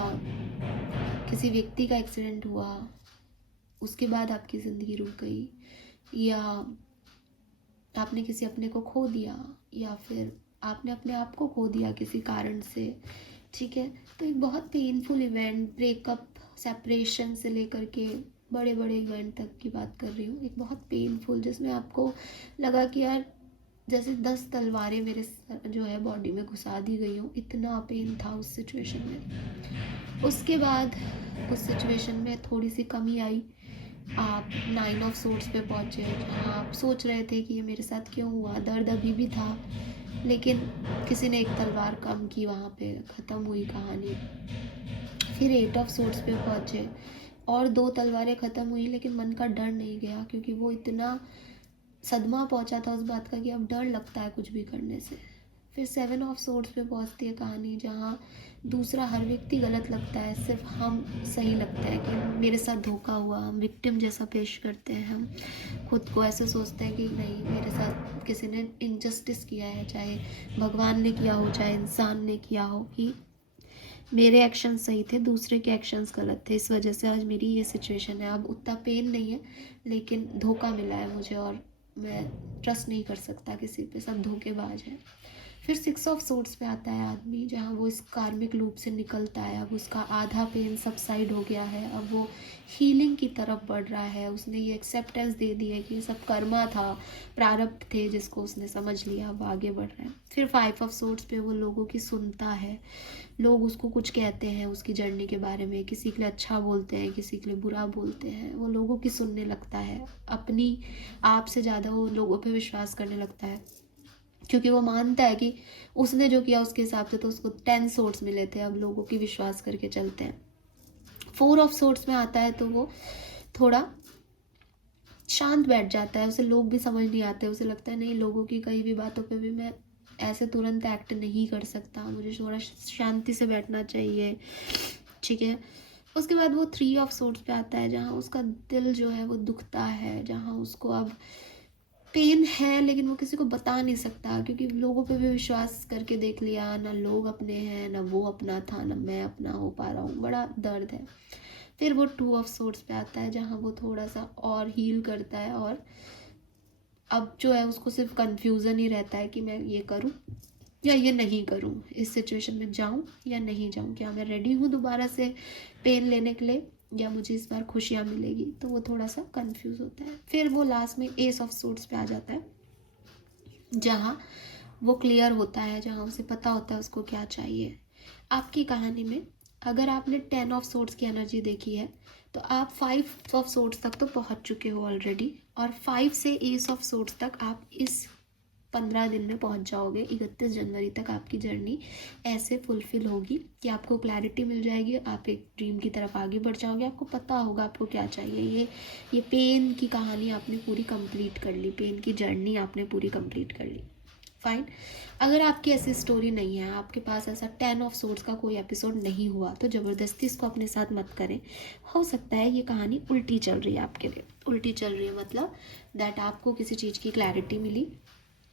किसी व्यक्ति का एक्सीडेंट हुआ, उसके बाद आपकी ज़िंदगी रुक गई, या आपने किसी अपने को खो दिया, या फिर आपने अपने आप को खो दिया किसी कारण से। ठीक है, तो एक बहुत पेनफुल इवेंट, ब्रेकअप, सेपरेशन से लेकर के बड़े बड़े इवेंट तक की बात कर रही हूँ। एक बहुत पेनफुल, जिसमें आपको लगा कि यार जैसे 10 तलवारें मेरे जो है बॉडी में घुसा दी गई हो, इतना पेन था उस सिचुएशन में। उसके बाद उस सिचुएशन में थोड़ी सी कमी आई, आप 9 ऑफ सोर्ड्स पे पहुँचे, जहाँ आप सोच रहे थे कि ये मेरे साथ क्यों हुआ, दर्द अभी भी था, लेकिन किसी ने एक तलवार कम की, वहाँ पे ख़त्म हुई कहानी। फिर 8 ऑफ सोर्ड्स पे पहुँचे और 2 तलवारें ख़त्म हुई, लेकिन मन का डर नहीं गया, क्योंकि वो इतना सदमा पहुंचा था उस बात का कि अब डर लगता है कुछ भी करने से। फिर 7 ऑफ सोर्ड्स पे पहुंचती है कहानी, जहाँ दूसरा हर व्यक्ति गलत लगता है, सिर्फ हम सही लगता है कि मेरे साथ धोखा हुआ। हम विक्टिम जैसा पेश करते हैं, हम खुद को ऐसे सोचते हैं कि नहीं मेरे साथ किसी ने इनजस्टिस किया है, चाहे भगवान ने किया हो चाहे इंसान ने किया हो, कि मेरे एक्शन सही थे, दूसरे के एक्शंस गलत थे, इस वजह से आज मेरी ये सिचुएशन है। अब उतना पेन नहीं है, लेकिन धोखा मिला है मुझे और मैं ट्रस्ट नहीं कर सकता किसी पे, सब धोखेबाज है। फिर 6 ऑफ सोर्ड्स पे आता है आदमी, जहाँ वो इस कार्मिक लूप से निकलता है। अब उसका आधा पेन सबसाइड हो गया है, अब वो हीलिंग की तरफ बढ़ रहा है। उसने ये एक्सेप्टेंस दे दी है कि ये सब कर्मा था, प्रारब्ध थे, जिसको उसने समझ लिया, अब आगे बढ़ रहा है। फिर 5 ऑफ सोर्ड्स पे वो लोगों की सुनता है, लोग उसको कुछ कहते हैं उसकी जर्नी के बारे में, किसी के लिए अच्छा बोलते हैं, किसी के लिए बुरा बोलते हैं, वो लोगों की सुनने लगता है, अपनी आप से ज़्यादा वो लोगों पे विश्वास करने लगता है। क्योंकि वो मानता है कि उसने जो किया उसके हिसाब से तो उसको 10 सोर्स मिले थे, अब लोगों की विश्वास करके चलते हैं। 4 ऑफ सोर्स में आता है तो वो थोड़ा शांत बैठ जाता है, उसे लोग भी समझ नहीं आते, उसे लगता है नहीं लोगों की कई भी बातों पे भी मैं ऐसे तुरंत एक्ट नहीं कर सकता, मुझे थोड़ा शांति से बैठना चाहिए, ठीक है। उसके बाद वो 3 ऑफ सोर्स पे आता है, जहाँ उसका दिल जो है वो दुखता है, जहाँ उसको अब पेन है लेकिन वो किसी को बता नहीं सकता, क्योंकि लोगों पे भी विश्वास करके देख लिया, ना लोग अपने हैं ना वो अपना था, ना मैं अपना हो पा रहा हूँ, बड़ा दर्द है। फिर वो 2 ऑफ सोर्स पे आता है, जहाँ वो थोड़ा सा और हील करता है, और अब जो है उसको सिर्फ कंफ्यूजन ही रहता है कि मैं ये करूँ या ये नहीं करूँ, इस सिचुएशन में जाऊँ या नहीं जाऊँ, क्या मैं रेडी हूँ दोबारा से पेन लेने के लिए या मुझे इस बार खुशियाँ मिलेगी, तो वो थोड़ा सा कंफ्यूज होता है। फिर वो लास्ट में एस ऑफ सोर्स पे आ जाता है, जहाँ वो क्लियर होता है, जहाँ उसे पता होता है उसको क्या चाहिए। आपकी कहानी में अगर आपने 10 ऑफ सोर्ट्स की एनर्जी देखी है तो आप 5 ऑफ सोर्ट्स तक तो पहुंच चुके हो ऑलरेडी, और 5 से एस ऑफ सोर्ट्स तक आप इस 15 दिन में पहुंच जाओगे। 31 जनवरी तक आपकी जर्नी ऐसे फुलफिल होगी कि आपको क्लैरिटी मिल जाएगी, आप एक ड्रीम की तरफ आगे बढ़ जाओगे, आपको पता होगा आपको क्या चाहिए। ये पेन की कहानी आपने पूरी कंप्लीट कर ली, पेन की जर्नी आपने पूरी कंप्लीट कर ली। फाइन। अगर आपकी ऐसी स्टोरी नहीं है, आपके पास ऐसा 10 ऑफ सोर्ट्स का कोई एपिसोड नहीं हुआ, तो ज़बरदस्ती इसको अपने साथ मत करें। हो सकता है ये कहानी उल्टी चल रही है आपके लिए। उल्टी चल रही है मतलब दैट आपको किसी चीज़ की क्लैरिटी मिली,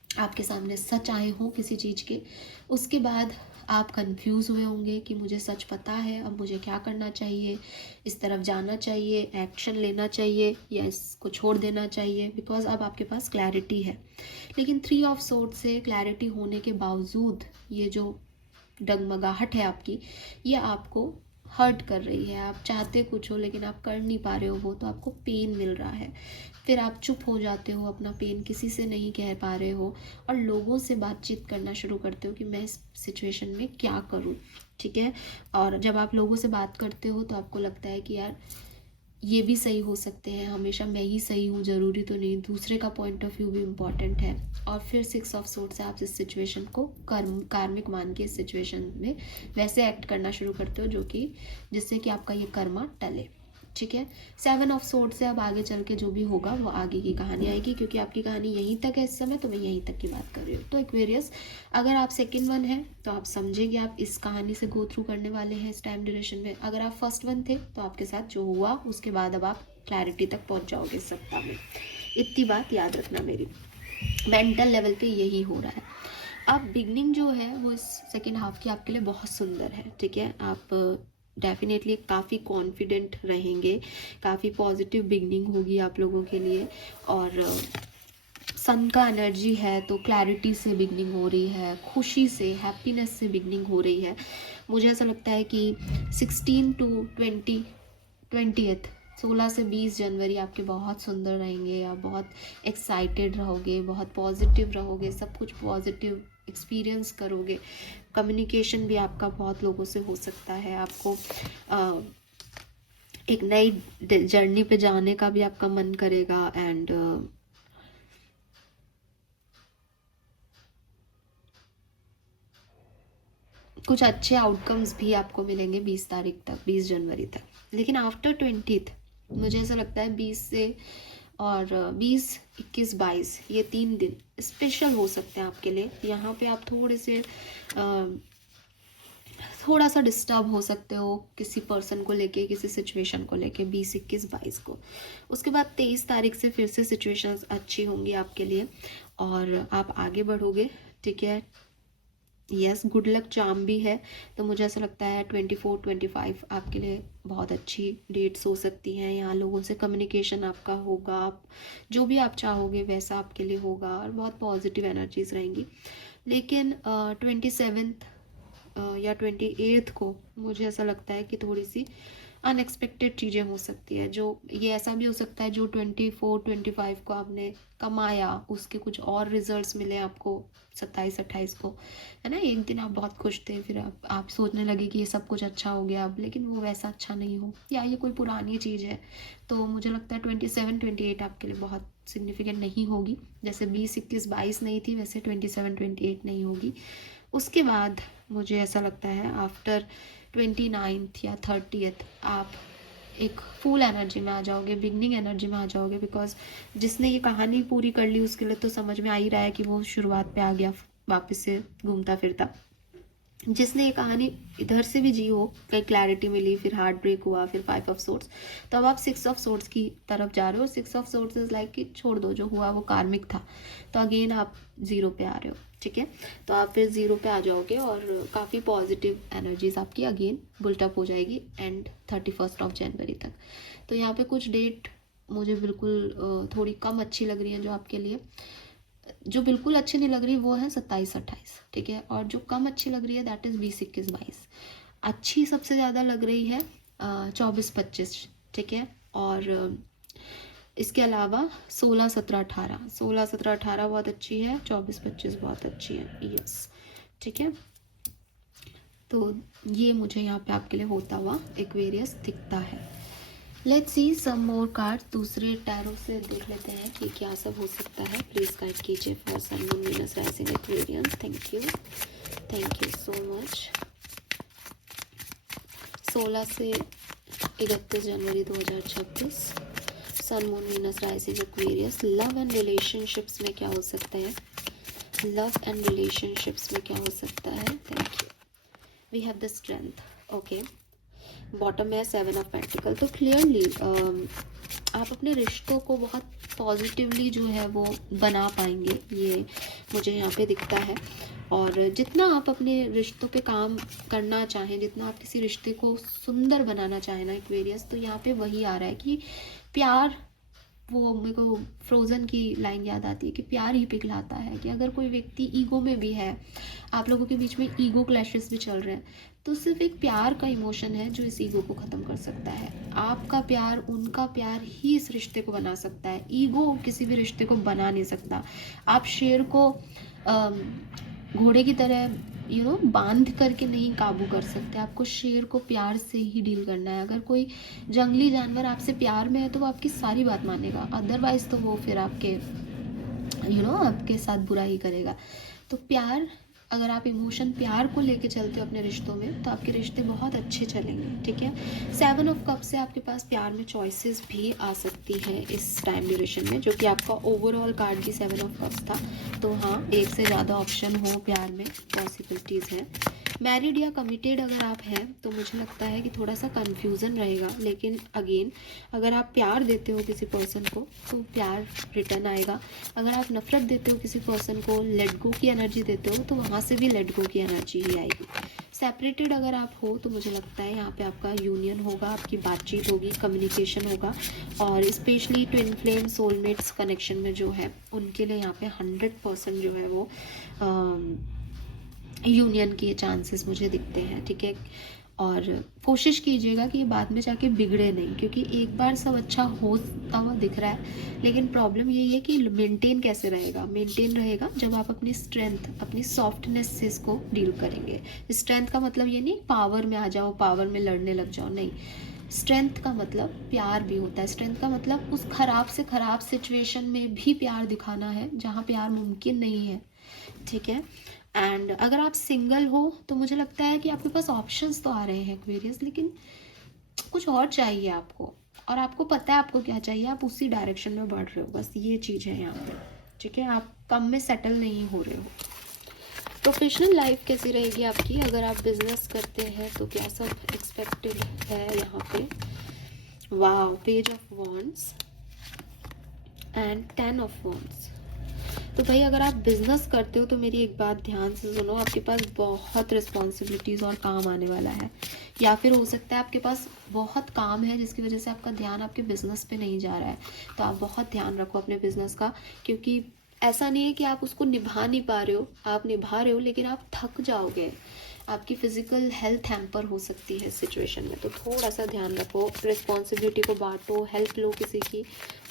आपके सामने सच आए हों किसी चीज़ के, उसके बाद आप कंफ्यूज हुए होंगे कि मुझे सच पता है, अब मुझे क्या करना चाहिए, इस तरफ जाना चाहिए, एक्शन लेना चाहिए या इसको छोड़ देना चाहिए, बिकॉज अब आपके पास क्लैरिटी है। लेकिन 3 ऑफ सोर्ट्स से क्लैरिटी होने के बावजूद ये जो डगमगाहट है आपकी, ये आपको हर्ट कर रही है। आप चाहते कुछ हो लेकिन आप कर नहीं पा रहे हो, वो तो आपको पेन मिल रहा है। फिर आप चुप हो जाते हो, अपना पेन किसी से नहीं कह पा रहे हो, और लोगों से बातचीत करना शुरू करते हो कि मैं इस सिचुएशन में क्या करूं, ठीक है। और जब आप लोगों से बात करते हो तो आपको लगता है कि यार ये भी सही हो सकते हैं, हमेशा मैं ही सही हूँ ज़रूरी तो नहीं, दूसरे का पॉइंट ऑफ व्यू भी इम्पॉर्टेंट है। और फिर 6 ऑफ सोर्ट्स से आप इस सिचुएशन को कार्मिक मान के इस सिचुएशन में वैसे एक्ट करना शुरू करते हो जो कि जिससे कि आपका ये कर्मा टले, ठीक है। 7 ऑफ सोर्ट्स से अब आगे चल के जो भी होगा वो आगे की कहानी आएगी, क्योंकि आपकी कहानी यहीं तक है इस समय, तो मैं यहीं तक की बात कर रही हूँ। तो एक्वेरियस, अगर आप सेकंड वन है तो आप समझे कि आप इस कहानी से गो थ्रू करने वाले हैं इस टाइम ड्यूरेशन में। अगर आप फर्स्ट वन थे तो आपके साथ जो हुआ उसके बाद अब आप क्लैरिटी तक पहुँच जाओगे इस सप्ताह में। इतनी बात याद रखना मेरी, मेंटल लेवल पे यही हो रहा है। अब बिगनिंग जो है वो इस सेकेंड हाफ की आपके लिए बहुत सुंदर है, ठीक है। आप डेफिनेटली काफ़ी कॉन्फिडेंट रहेंगे, काफ़ी पॉजिटिव बिगनिंग होगी आप लोगों के लिए, और सन का एनर्जी है तो क्लैरिटी से बिगनिंग हो रही है, खुशी से, हैप्पीनेस से बिगनिंग हो रही है। मुझे ऐसा लगता है कि 16 to 20 16 से 20 जनवरी आपके बहुत सुंदर रहेंगे, आप बहुत एक्साइटेड रहोगे, बहुत पॉजिटिव रहोगे, सब कुछ पॉजिटिव एक्सपीरियंस करोगे। कम्युनिकेशन भी आपका बहुत लोगों से हो सकता है, आपको एक नई जर्नी पे जाने का भी आपका मन करेगा, एंड कुछ अच्छे आउटकम्स भी आपको मिलेंगे 20 तारीख तक, 20 जनवरी तक। लेकिन आफ्टर 20 मुझे ऐसा लगता है 20 से और 20, 21, 22 ये 3 दिन स्पेशल हो सकते हैं आपके लिए। यहाँ पे आप थोड़ा सा डिस्टर्ब हो सकते हो किसी पर्सन को लेके, किसी सिचुएशन को लेके 20, 21, 22 को। उसके बाद 23 तारीख से फिर से सिचुएशंस अच्छी होंगी आपके लिए और आप आगे बढ़ोगे, ठीक है। यस, गुड लक चार्म भी है, तो मुझे ऐसा लगता है 24, 25 आपके लिए बहुत अच्छी डेट्स हो सकती हैं। यहाँ लोगों से कम्युनिकेशन आपका होगा, आप जो भी आप चाहोगे वैसा आपके लिए होगा और बहुत पॉजिटिव एनर्जीज रहेंगी। लेकिन 27 या 28 को मुझे ऐसा लगता है कि थोड़ी सी अनएक्सपेक्टेड चीज़ें हो सकती है, जो ये ऐसा भी हो सकता है जो 24-25 को आपने कमाया उसके कुछ और रिजल्ट्स मिले आपको 27-28 को, है ना। एक दिन आप बहुत खुश थे, फिर आप सोचने लगे कि ये सब कुछ अच्छा हो गया अब, लेकिन वो वैसा अच्छा नहीं हो, या ये कोई पुरानी चीज़ है। तो मुझे लगता है 27-28 आपके लिए बहुत सिग्निफिकेंट नहीं होगी। जैसे 20-21-22 नहीं थी, वैसे 27-28 नहीं होगी। उसके बाद मुझे ऐसा लगता है आफ्टर 29th या 30th आप एक फुल एनर्जी में आ जाओगे, बिगनिंग एनर्जी में आ जाओगे। बिकॉज जिसने ये कहानी पूरी कर ली उसके लिए तो समझ में आ ही रहा है कि वो शुरुआत पे आ गया वापस से घूमता फिरता। जिसने ये कहानी इधर से भी जी हो, कहीं क्लैरिटी मिली, फिर हार्ट ब्रेक हुआ, फिर 5 ऑफ सोर्ट्स, तो अब आप 6 ऑफ सोर्ट्स की तरफ जा रहे हो। 6 ऑफ सोर्ट्स इज लाइक कि छोड़ दो, जो हुआ वो कार्मिक था, तो अगेन आप 0 पे आ रहे हो, ठीक है। तो आप फिर 0 पे आ जाओगे और काफ़ी पॉजिटिव एनर्जीज आपकी अगेन बुल्टअप हो जाएगी एंड 31 ऑफ जनवरी तक। तो यहाँ पे कुछ डेट मुझे बिल्कुल थोड़ी कम अच्छी लग रही है, जो आपके लिए जो बिल्कुल अच्छी नहीं लग रही वो है 27-28, ठीक है। और जो कम अच्छी लग रही है दैट इज़ 20-21-22। अच्छी सबसे ज़्यादा लग रही है 24-25, ठीक है। और इसके अलावा 16-17-18, 16-17-18 बहुत अच्छी है, 24-25 बहुत अच्छी है, यस, ठीक है। तो ये मुझे यहाँ पे आपके लिए होता हुआ एक्वेरियस दिखता है। Let's see some more card, दूसरे टैरो से देख लेते हैं कि क्या सब हो सकता है। प्लीज गाइड कीजिए for sun moon Venus rising Aquarians. Thank you so much. 16 से 31 जनवरी 2026, sun moon Venus rising Aquarius. Love and relationships में क्या हो सकता है, लव एंड रिलेशनशिप्स में क्या हो सकता है। Thank you. We have the strength, okay. Bottom में 7 ऑफ पेंटिकल। तो क्लियरली आप अपने रिश्तों को बहुत पॉजिटिवली जो है वो बना पाएंगे, ये मुझे यहाँ पे दिखता है। और जितना आप अपने रिश्तों पे काम करना चाहें, जितना आप किसी रिश्ते को सुंदर बनाना चाहें ना एक्वेरियस, तो यहाँ पे वही आ रहा है कि प्यार, वो मेरे को फ्रोज़न की लाइन याद आती है कि प्यार ही पिघलाता है। कि अगर कोई व्यक्ति ईगो में भी है, आप लोगों के बीच में ईगो क्लैशेस भी चल रहे हैं, तो सिर्फ एक प्यार का इमोशन है जो इस ईगो को ख़त्म कर सकता है। आपका प्यार, उनका प्यार ही इस रिश्ते को बना सकता है। ईगो किसी भी रिश्ते को बना नहीं सकता। आप शेर को घोड़े की तरह बांध करके नहीं काबू कर सकते। आपको शेर को प्यार से ही डील करना है। अगर कोई जंगली जानवर आपसे प्यार में है तो वो आपकी सारी बात मानेगा, अदरवाइज तो वो फिर आपके आपके साथ बुरा ही करेगा। तो प्यार, अगर आप इमोशन प्यार को लेके चलते हो अपने रिश्तों में, तो आपके रिश्ते बहुत अच्छे चलेंगे, ठीक है। 7 ऑफ कप से आपके पास प्यार में चॉइसेस भी आ सकती है इस टाइम ड्यूरेशन में, जो कि आपका ओवरऑल कार्ड भी 7 ऑफ कप्स था। तो हाँ, एक से ज़्यादा ऑप्शन हो प्यार में, पॉसिबिलिटीज़ है। मैरिड या कमिटेड अगर आप हैं तो मुझे लगता है कि थोड़ा सा कन्फ्यूज़न रहेगा, लेकिन अगेन अगर आप प्यार देते हो किसी पर्सन को तो प्यार रिटर्न आएगा। अगर आप नफरत देते हो किसी पर्सन को, लेट गो की एनर्जी देते हो, तो वहाँ से भी लेट गो की एनर्जी ही आएगी। सेपरेटेड अगर आप हो तो मुझे लगता है यहाँ पे आपका यूनियन होगा, आपकी बातचीत होगी, कम्युनिकेशन होगा। और specially twin flame soulmates connection में जो है उनके लिए यहाँ पे 100% जो है वो यूनियन के चांसेस मुझे दिखते हैं, ठीक है। और कोशिश कीजिएगा कि ये बाद में जाके बिगड़े नहीं, क्योंकि एक बार सब अच्छा होता हुआ दिख रहा है, लेकिन प्रॉब्लम यही है कि मेंटेन कैसे रहेगा। मेंटेन रहेगा जब आप अपनी स्ट्रेंथ, अपनी सॉफ्टनेस से इसको डील करेंगे। स्ट्रेंथ का मतलब ये नहीं पावर में आ जाओ, पावर में लड़ने लग जाओ, नहीं। स्ट्रेंथ का मतलब प्यार भी होता है। स्ट्रेंथ का मतलब उस खराब से खराब सिचुएशन में भी प्यार दिखाना है जहाँ प्यार मुमकिन नहीं है, ठीक है। एंड अगर आप सिंगल हो तो मुझे लगता है कि आपके पास ऑप्शंस तो आ रहे हैं एक्वेरियस, लेकिन कुछ और चाहिए आपको, और आपको पता है आपको क्या चाहिए, आप उसी डायरेक्शन में बढ़ रहे हो, बस ये चीज़ है यहाँ पे, ठीक है। आप कम में सेटल नहीं हो रहे हो। प्रोफेशनल लाइफ कैसी रहेगी आपकी, अगर आप बिजनेस करते हैं तो क्या सब एक्सपेक्टेड है यहाँ पे। Wow, page of wands and 10 of wands. तो भाई अगर आप बिजनेस करते हो तो मेरी एक बात ध्यान से सुनो, आपके पास बहुत रिस्पॉन्सिबिलिटीज़ और काम आने वाला है। या फिर हो सकता है आपके पास बहुत काम है जिसकी वजह से आपका ध्यान आपके बिजनेस पे नहीं जा रहा है। तो आप बहुत ध्यान रखो अपने बिजनेस का, क्योंकि ऐसा नहीं है कि आप उसको निभा नहीं पा रहे हो, आप निभा रहे हो लेकिन आप थक जाओगे, आपकी फिजिकल हेल्थ हैम्पर हो सकती है इस सिचुएशन में। तो थोड़ा सा ध्यान रखो, रिस्पॉन्सिबिलिटी को बांटो, हेल्प लो किसी की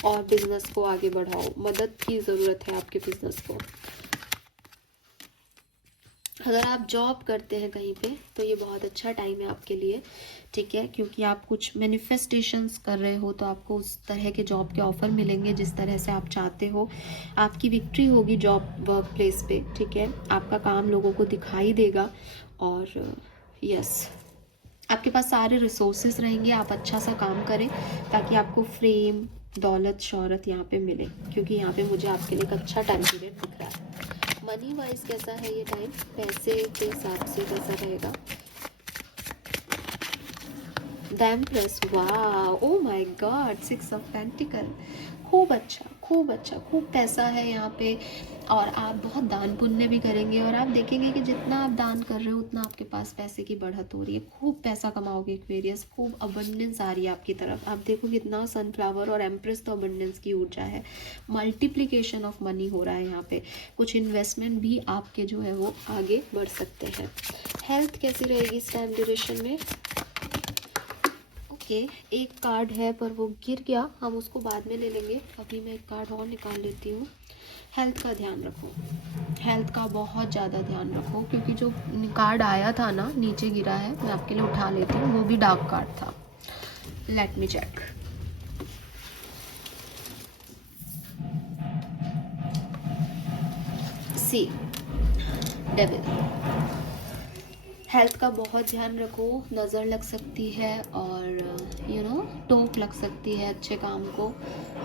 और बिजनेस को आगे बढ़ाओ। मदद की ज़रूरत है आपके बिजनेस को। अगर आप जॉब करते हैं कहीं पे तो ये बहुत अच्छा टाइम है आपके लिए, ठीक है, क्योंकि आप कुछ मैनिफेस्टेशंस कर रहे हो तो आपको उस तरह के जॉब के ऑफ़र मिलेंगे जिस तरह से आप चाहते हो। आपकी विक्ट्री होगी जॉब वर्क प्लेस पे, ठीक है, आपका काम लोगों को दिखाई देगा और यस आपके पास सारे रिसोर्सेज रहेंगे। आप अच्छा सा काम करें ताकि आपको फेम, दौलत, शोहरत यहाँ पे मिले, क्योंकि यहाँ पे मुझे आपके लिए एक अच्छा टाइम पीरियड दिख रहा है। मनी वाइज कैसा है ये टाइम, पैसे के हिसाब से कैसा रहेगा? द एम्प्रेस, वाह, oh my God, 6 of pentacle, खूब अच्छा, खूब अच्छा, खूब पैसा है यहाँ पे। और आप बहुत दान पुण्य भी करेंगे और आप देखेंगे कि जितना आप दान कर रहे हो उतना आपके पास पैसे की बढ़त हो रही है। खूब पैसा कमाओगे एक्वेरियस, खूब अबंडेंस आ रही है आपकी तरफ। आप देखो कितना सनफ्लावर और एम्प्रेस तो अबंडेंस की ऊर्जा है, मल्टीप्लिकेशन ऑफ मनी हो रहा है यहाँ पे। कुछ इन्वेस्टमेंट भी आपके जो है वो आगे बढ़ सकते हैं। हेल्थ कैसी रहेगी इस टाइम ड्यूरेशन में? ओके, एक कार्ड है पर वो गिर गया, हम उसको बाद में ले लेंगे। अभी मैं एक कार्ड और निकाल लेती हूँ। हेल्थ का ध्यान रखो, हेल्थ का बहुत ज़्यादा ध्यान रखो, क्योंकि जो कार्ड आया था ना नीचे गिरा है, मैं आपके लिए उठा लेती हूँ, वो भी डार्क कार्ड था। Let me check. See devil. Health का बहुत ध्यान रखो, नज़र लग सकती है और टोक लग सकती है अच्छे काम को।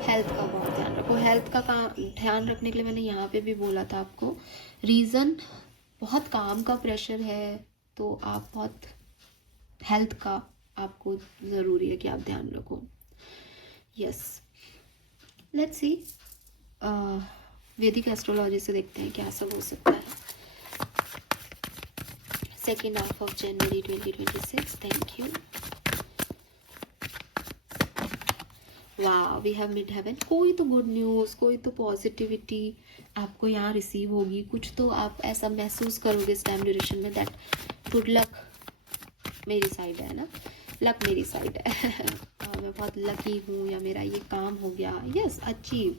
हेल्थ का बहुत ध्यान रखो। हेल्थ का ध्यान रखने के लिए मैंने यहाँ पे भी बोला था आपको, रीज़न बहुत काम का प्रेशर है, तो आप बहुत हेल्थ का आपको ज़रूरी है कि आप ध्यान रखो। यस, लेट्स सी, वैदिक एस्ट्रोलॉजी से देखते हैं क्या सब हो सकता है। Second half of January 2026. Thank you. वाह, वी हैव मिड हेवन। कोई तो गुड न्यूज़, कोई तो पॉजिटिविटी आपको यहाँ रिसीव होगी। कुछ तो आप ऐसा महसूस करोगे इस टाइम ड्यूरेशन में दैट गुड लक मेरी साइड है ना, लक मेरी साइड है। मैं बहुत लकी हूँ या मेरा ये काम हो गया। यस, अचीव,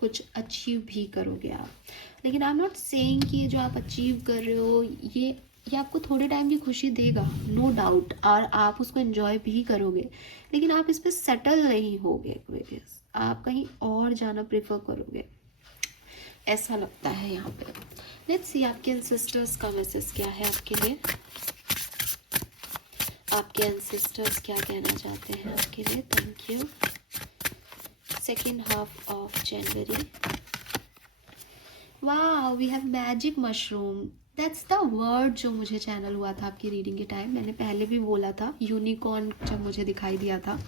कुछ अचीव भी करोगे आप। लेकिन आई एम नॉट सेइंग कि जो आप अचीव कर रहे हो ये आपको थोड़े टाइम की खुशी देगा, नो डाउट, और आप उसको एंजॉय भी करोगे, लेकिन आप इस पर सेटल नहीं होगे एक्वेरियस, आप कहीं और जाना प्रेफर करोगे, ऐसा लगता है यहाँ पे। लेट्स सी आपके एंसेस्टर्स का मैसेज क्या है आपके लिए। आपके एंसेस्टर्स क्या कहना चाहते हैं आपके लिए? Thank you. Second half of January, वाह, we have magic mushroom. That's the word जो मुझे चैनल हुआ था आपकी रीडिंग के टाइम। मैंने पहले भी बोला था, यूनिकॉर्न जब मुझे दिखाई दिया था।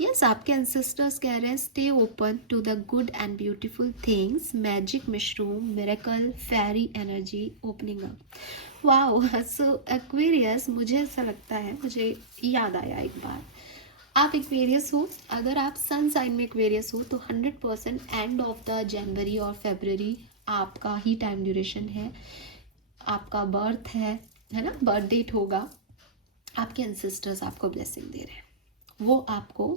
यस, आपके एंसेस्टर्स कह रहे हैं stay open to the good and beautiful things, magic mushroom, miracle, fairy energy opening up. Wow, so Aquarius, मुझे ऐसा लगता है, मुझे याद आया एक बार, आप एक्वेरियस हो, अगर आप सन साइन में एक्वेरियस हो तो 100% एंड ऑफ द जनवरी और फरवरी आपका ही टाइम ड्यूरेशन है, आपका बर्थ है ना, बर्थ डेट होगा। आपके एंसेस्टर्स आपको ब्लेसिंग दे रहे हैं, वो आपको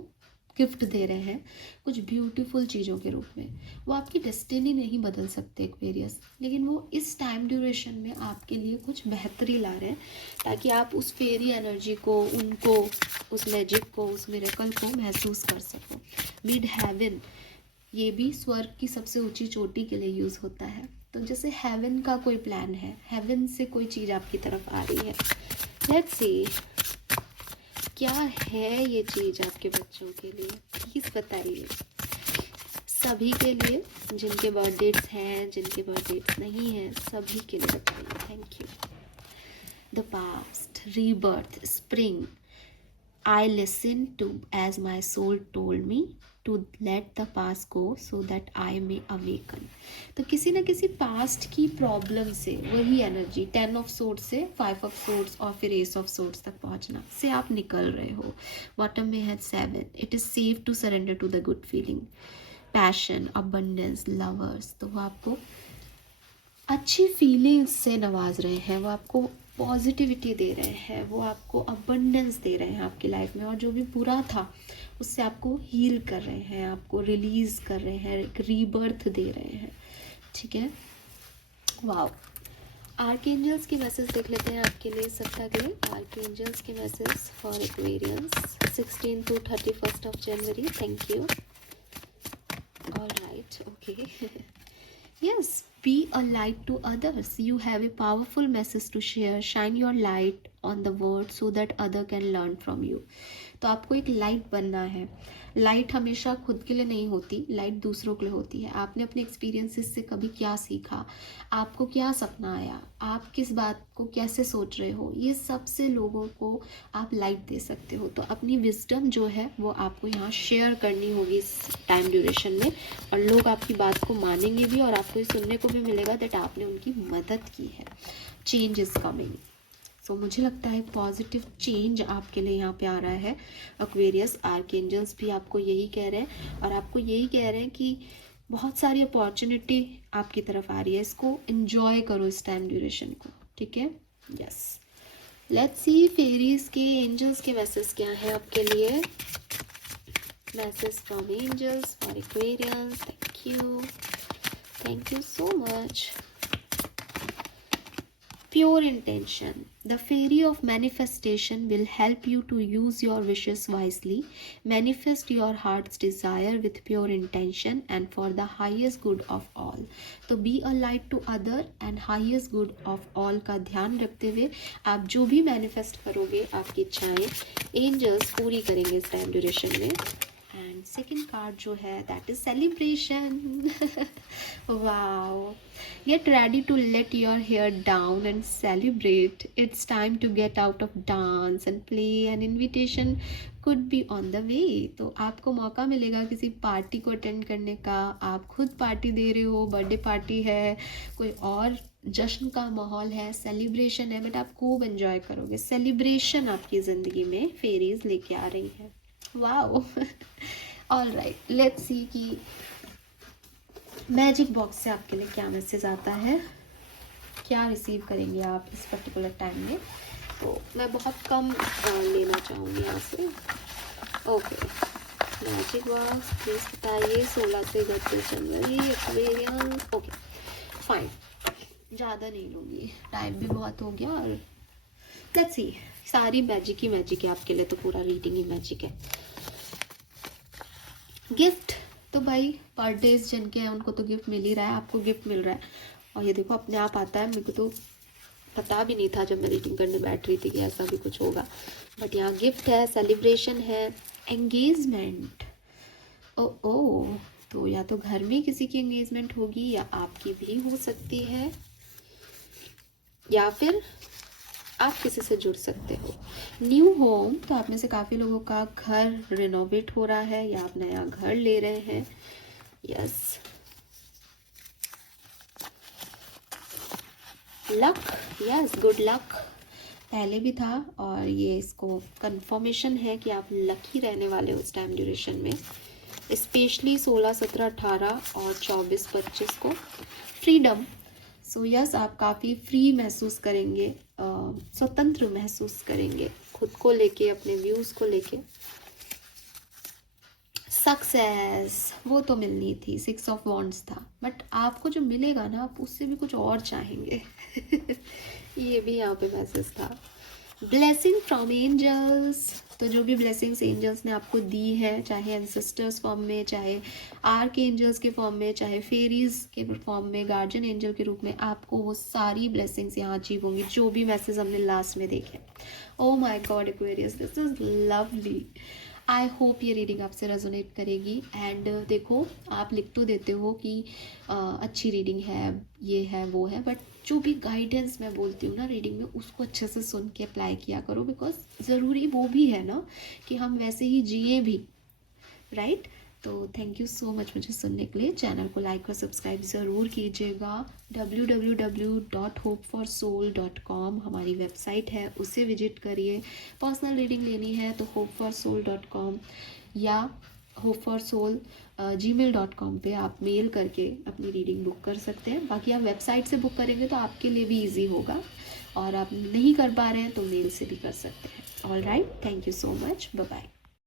गिफ्ट दे रहे हैं कुछ ब्यूटीफुल चीज़ों के रूप में। वो आपकी डेस्टिनी नहीं बदल सकते एक्वेरियस, लेकिन वो इस टाइम ड्यूरेशन में आपके लिए कुछ बेहतरी ला रहे हैं ताकि आप उस फेरी एनर्जी को, उनको, उस मैजिक को, उस मिरेकल को महसूस कर सको। मिड हेवन, ये भी स्वर्ग की सबसे ऊंची चोटी के लिए यूज़ होता है। तो जैसे हेवन का कोई प्लान है, हेवन से कोई चीज़ आपकी तरफ आ रही है। लेट्स सी क्या है ये चीज़ आपके बच्चों के लिए, प्लीज़ बताइए। सभी के लिए, जिनके बर्थ डेट्स हैं, जिनके बर्थ डेट्स नहीं हैं, सभी के लिए बताइए। Thank you. The past, rebirth, spring, I listen to as my soul told me to let the past go so that I may awaken. तो किसी न किसी पास्ट की प्रॉब्लम से वही एनर्जी 10 ऑफ सोर्ट्स से 5 ऑफ सोर्ट्स और फिर एस ऑफ सोर्ट्स तक पहुंचना से आप निकल रहे हो। बॉटम में है 7, it is safe to surrender to the good feeling. Passion, abundance, lovers, तो वो आपको अच्छी फीलिंग्स से नवाज रहे हैं, वो आपको पॉजिटिविटी दे रहे हैं, वो आपको अबंडेंस दे रहे हैं आपकी लाइफ में, और जो भी बुरा था उससे आपको हील कर रहे हैं, आपको रिलीज़ कर रहे हैं, एक रीबर्थ दे रहे हैं, ठीक है। वाओ, आर्कएंजल्स की मैसेज देख लेते हैं आपके लिए सप्ताह के लिए। आर्कएंजल्स की message for Aquarians 16 to 31 of January। Thank you. All right, okay. Yes, be a light to others. You have a powerful message to share. Shine your light on the world so that other can learn from you. तो आपको एक light बनना है। Light हमेशा खुद के लिए नहीं होती, लाइट दूसरों के लिए होती है। आपने अपने एक्सपीरियंसेस से कभी क्या सीखा, आपको क्या सपना आया, आप किस बात को कैसे सोच रहे हो, ये सबसे लोगों को आप लाइट दे सकते हो। तो अपनी विजडम जो है वो आपको यहाँ शेयर करनी होगी इस टाइम ड्यूरेशन में, और लोग आपकी बात को मानेंगे भी, और आपको ये सुनने को भी मिलेगा दैट आपने उनकी मदद की है। Change is coming. सो मुझे लगता है पॉजिटिव चेंज आपके लिए यहाँ पे आ रहा है एक्वेरियस। आर्कएंजल्स भी आपको यही कह रहे हैं, और आपको यही कह रहे हैं कि बहुत सारी अपॉर्चुनिटी आपकी तरफ आ रही है, इसको एंजॉय करो इस टाइम ड्यूरेशन को, ठीक है। यस, लेट्स सी फेरीज के एंजल्स के मैसेज क्या है आपके लिए। Message from angels for Aquarians. Thank you so much. Pure intention. The fairy of manifestation will help you to use your wishes wisely. Manifest your heart's desire with pure intention and for the highest good of all. तो be a light to other and highest good of all का ध्यान रखते हुए आप जो भी manifest करोगे, आपकी इच्छाएं एंजल्स पूरी करेंगे इस टाइम ड्यूरेशन में। एंड सेकेंड कार्ड जो है that is celebration. Wow, get ready to let your hair down and celebrate. It's time to get out of dance and play. An invitation could be on the way. तो आपको मौका मिलेगा किसी party को attend करने का, आप खुद पार्टी दे रहे हो, बर्थडे पार्टी है, कोई और जश्न का माहौल है, सेलिब्रेशन है, बट आप खूब एंजॉय करोगे। सेलिब्रेशन आपकी ज़िंदगी में फेरीज लेके आ रही है। Wow. All right, let's see कि मैजिक बॉक्स से आपके लिए क्या मैसेज आता है, क्या रिसीव करेंगे आप इस पर्टिकुलर टाइम में। तो मैं बहुत कम लेना चाहूँगी यहाँ से। ओके, मैजिक बॉक्स प्लीज़ बताइए 16 से 31 जनवरी एक्वेरियंस। ओके फाइन, ज़्यादा नहीं लूँगी, टाइम भी बहुत हो गया। और लेट्स सी, सारी मैजिक ही मैजिक है आपके लिए, तो पूरा रीडिंग ही मैजिक है। गिफ्ट तो भाई बर्थडेज जिनके हैं उनको तो गिफ्ट मिल ही रहा है, आपको गिफ्ट मिल रहा है, और ये देखो अपने आप आता है। मेरे को तो पता भी नहीं था जब मैं रीडिंग करने बैठ रही थी कि ऐसा भी कुछ होगा, बट यहाँ गिफ्ट है, सेलिब्रेशन है, एंगेजमेंट। ओ तो या तो घर में किसी की एंगेजमेंट होगी, या आपकी भी हो सकती है, या फिर आप किसी से जुड़ सकते हो। न्यू होम, तो आप में से काफ़ी लोगों का घर रिनोवेट हो रहा है, या आप नया घर ले रहे हैं। Yes, luck, yes good luck पहले भी था, और ये इसको कंफर्मेशन है कि आप लकी रहने वाले हो इस टाइम ड्यूरेशन में, स्पेशली 16, 17, 18 और 24, 25 को। फ्रीडम, सो यस आप काफ़ी फ्री महसूस करेंगे, स्वतंत्र महसूस करेंगे खुद को लेके, अपने व्यूज़ को लेके। सक्सेस, वो तो मिलनी थी, 6 ऑफ वॉन्ड्स था, बट आपको जो मिलेगा ना आप उससे भी कुछ और चाहेंगे। ये भी यहाँ पे मैसेज था। ब्लेसिंग फ्रॉम एंजल्स, तो जो भी ब्लेसिंग्स एंजल्स ने आपको दी है, चाहे एंसेस्टर्स फॉर्म में, चाहे आर्क एंजल्स के फॉर्म में, चाहे फेरीज के फॉर्म में, गार्जियन एंजल के रूप में, आपको वो सारी ब्लेसिंग्स यहाँ अचीव होंगी जो भी मैसेज हमने लास्ट में देखे। Oh my God Aquarius, this is lovely. I hope ये रीडिंग आपसे रेजोनेट करेगी। एंड देखो आप लिख तो देते हो कि अच्छी रीडिंग है, ये है वो है, बट जो भी गाइडेंस मैं बोलती हूँ ना रीडिंग में, उसको अच्छे से सुन के अप्लाई किया करो, बिकॉज ज़रूरी वो भी है ना कि हम वैसे ही जिए भी, राइट। तो थैंक यू सो मच मुझे सुनने के लिए। चैनल को लाइक और सब्सक्राइब ज़रूर कीजिएगा। www.hopeforsoul.com हमारी वेबसाइट है, उसे विजिट करिए। पर्सनल रीडिंग लेनी है तो hopeforsoul.com, या hopeforsoul@gmail.com पे आप मेल करके अपनी रीडिंग बुक कर सकते हैं। बाकी आप वेबसाइट से बुक करेंगे तो आपके लिए भी ईजी होगा, और आप नहीं कर पा रहे हैं तो मेल से भी कर सकते हैं। All right, thank you so much, bye bye.